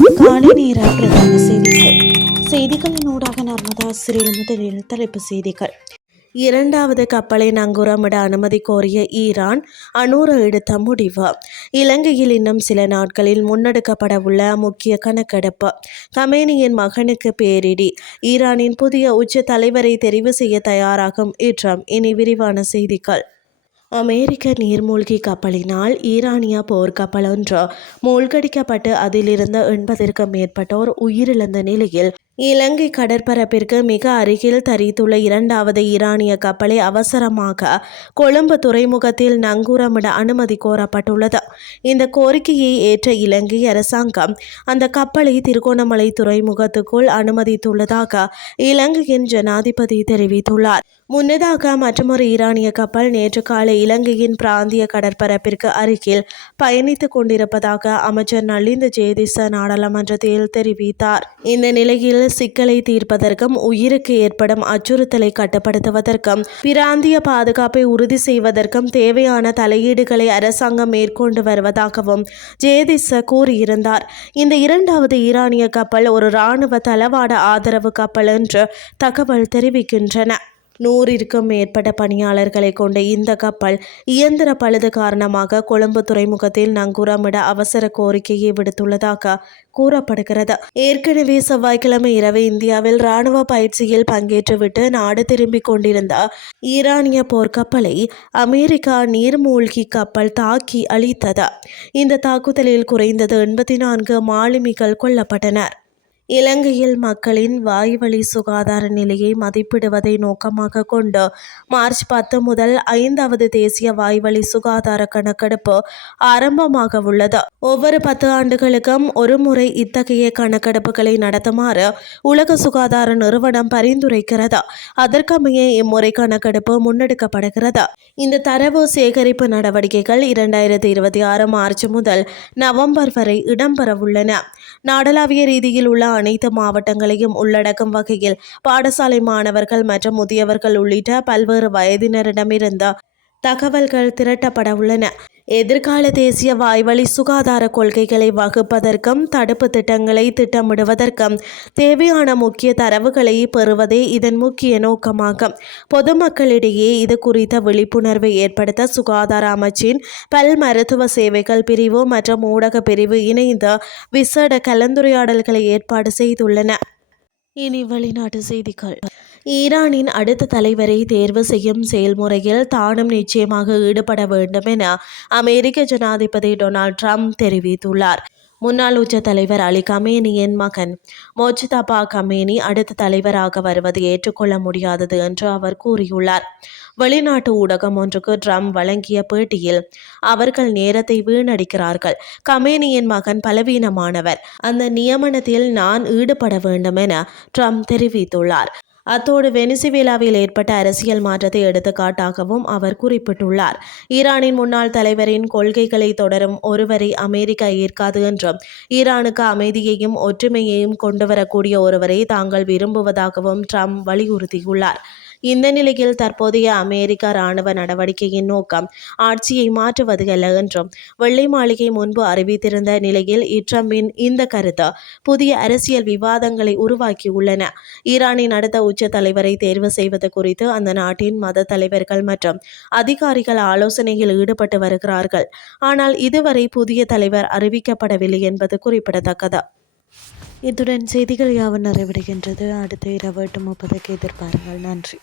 காலை நேர பிரதான செய்திகளின் ஊடாக நர்மதா சிறில் முதலில் தலைப்பு செய்திகள். இரண்டாவது கப்பலை நங்கூரமிட அனுமதி கோரிய ஈரான் அனூர எடுத்த முடிவு. இலங்கையில் இன்னும் சில நாட்களில் முன்னெடுக்கப்பட உள்ள முக்கிய கணக்கெடுப்பு. கமேனியின் மகனுக்கு பேரிடி. ஈரானின் புதிய உச்ச தலைவரை தெரிவு செய்ய தயாராகும் ட்ரம்ப். இனி விரிவான செய்திகள். அமெரிக்க நீர்மூழ்கி கப்பலினால் ஈரானிய போர்க்கப்பல் ஒன்று மூழ்கடிக்கப்பட்டு அதிலிருந்த 80க்கும் மேற்பட்டோர் உயிரிழந்த நிலையில் இலங்கை கடற்பரப்பிற்கு மிக அருகில் தரித்துள்ள இரண்டாவது ஈரானிய கப்பலை அவசரமாக கொழும்பு துறைமுகத்தில் நங்கூரமிட அனுமதி கோரப்பட்டுள்ளது. இந்த கோரிக்கையை ஏற்ற இலங்கை அரசாங்கம் அந்த கப்பலை திருகோணமலை துறைமுகத்துக்குள் அனுமதித்துள்ளதாக இலங்கையின் ஜனாதிபதி தெரிவித்துள்ளார். முன்னதாக மற்றொரு ஈரானிய கப்பல் நேற்று காலை இலங்கையின் பிராந்திய கடற்பரப்பிற்கு அருகில் பயணித்துக் கொண்டிருப்பதாக அமைச்சர் நலிந்த ஜேதிச நாடாளுமன்றத்தில் தெரிவித்தார். இந்த நிலையில் சிக்கலை தீர்ப்பதற்கும் உயிருக்கு ஏற்படும் அச்சுறுத்தலை கட்டுப்படுத்துவதற்கும் பிராந்திய பாதுகாப்பை உறுதி செய்வதற்கும் தேவையான தலையீடுகளை அரசாங்கம் மேற்கொண்டு வருவதாகவும் ஜேதிச கூறியிருந்தார். இந்த இரண்டாவது ஈரானிய கப்பல் ஒரு இராணுவ தளவாட ஆதரவு கப்பல் என்று தகவல் தெரிவிக்கின்றன. 100க்கும் மேற்பட்ட பணியாளர்களை கொண்ட இந்த கப்பல் இயந்திர பழுது காரணமாக கொழும்பு துறைமுகத்தில் நங்கூரமிட அவசர கோரிக்கையை விடுத்துள்ளதாக கூறப்படுகிறது. ஏற்கனவே செவ்வாய்க்கிழமை இரவு இந்தியாவில் இராணுவ பயிற்சியில் பங்கேற்றுவிட்டு நாடு திரும்பிக் கொண்டிருந்த ஈரானிய போர்க்கப்பலை அமெரிக்கா நீர்மூழ்கி கப்பல் தாக்கி அழித்தது. இந்த தாக்குதலில் குறைந்தது 84 மாலுமிகள் கொல்லப்பட்டனர். இலங்கையில் மக்களின் வாய்வழி சுகாதார நிலையை மதிப்பிடுவதை நோக்கமாக கொண்டு மார்ச் 10 முதல் 5வது தேசிய வாய்வழி சுகாதார கணக்கெடுப்பு ஆரம்பமாக உள்ளது. ஒவ்வொரு 10 ஆண்டுகளுக்கும் ஒரு முறை இத்தகைய கணக்கெடுப்புகளை நடத்துமாறு உலக சுகாதார நிறுவனம் பரிந்துரைக்கிறது. அதற்கமைய இம்முறை கணக்கெடுப்பு முன்னெடுக்கப்படுகிறது. இந்த தரவு சேகரிப்பு நடவடிக்கைகள் 2026 மார்ச் முதல் நவம்பர் வரை இடம்பெறவுள்ளன. நாடளாவிய ரீதியில் உள்ள அனைத்து மாவட்டங்களையும் உள்ளடக்கும் வகையில் பாடசாலை மாணவர்கள் மற்றும் முதியவர்கள் உள்ளிட்ட பல்வேறு வயதினரிடமிருந்து தகவல்கள் திரட்டப்பட உள்ளன. எதிர்கால தேசிய வாய்வழி சுகாதார கொள்கைகளை வகுப்பதற்கும் தடுப்பு திட்டங்களை திட்டமிடுவதற்கும் தேவையான முக்கிய தரவுகளை பெறுவதே இதன் முக்கிய நோக்கமாகும். பொதுமக்களிடையே இது குறித்த விழிப்புணர்வை ஏற்படுத்த சுகாதார அமைச்சின் பல் மருத்துவ சேவைகள் பிரிவு மற்றும் ஊடக பிரிவு இணைந்து விசேட கலந்துரையாடல்களை ஏற்பாடு செய்துள்ளன. இனி வெளிநாட்டு செய்திகள். ஈரானின் அடுத்த தலைவரை தேர்வு செய்யும் செயல்முறையில் தானும் நிச்சயமாக ஈடுபட வேண்டும் என அமெரிக்க ஜனாதிபதி டொனால்ட் ட்ரம்ப் தெரிவித்துள்ளார். முன்னாள் உச்ச தலைவர் அலி கமேனியின் மகன் மொஜ்தபா கமேனி அடுத்த தலைவராக வருவது ஏற்றுக்கொள்ள முடியாதது என்று அவர் கூறியுள்ளார். வெளிநாட்டு ஊடகம் ஒன்றுக்கு ட்ரம்ப் வழங்கிய பேட்டியில் அவர்கள் நேரத்தை வீணடிக்கிறார்கள். கமேனியின் மகன் பலவீனமானவர். அந்த நியமனத்தில் நான் ஈடுபட வேண்டும் என ட்ரம்ப் தெரிவித்துள்ளார். அத்தோடு வெனிசுவேலாவில் ஏற்பட்ட அரசியல் மாற்றத்தை எடுத்துக்காட்டாகவும் அவர் குறிப்பிட்டுள்ளார். ஈரானின் முன்னாள் தலைவரின் கொள்கைகளை தொடரும் ஒருவரை அமெரிக்கா ஏற்காது என்றும் ஈரானுக்கு அமைதியையும் ஒற்றுமையையும் கொண்டுவரக்கூடிய ஒருவரை தாங்கள் விரும்புவதாகவும் ட்ரம்ப் வலியுறுத்தியுள்ளார். இந்த நிலையில் தற்போதைய அமெரிக்க இராணுவ நடவடிக்கையின் நோக்கம் ஆட்சியை மாற்றுவது அல்ல என்றும் வெள்ளை மாளிகை முன்பு அறிவித்திருந்த நிலையில் ட்ரம்பின் இந்த கருத்து புதிய அரசியல் விவாதங்களை உருவாக்கியுள்ளன. ஈரானின் அடுத்த உச்ச தலைவரை தேர்வு செய்வது குறித்து அந்த நாட்டின் மத தலைவர்கள் மற்றும் அதிகாரிகள் ஆலோசனையில் ஈடுபட்டு வருகிறார்கள். ஆனால் இதுவரை புதிய தலைவர் அறிவிக்கப்படவில்லை என்பது குறிப்பிடத்தக்கது. இத்துடன் செய்திகள் யாவும் நிறைவடைகின்றது. அடுத்த இரவு 8:30 எதிர்பாருங்கள். நன்றி.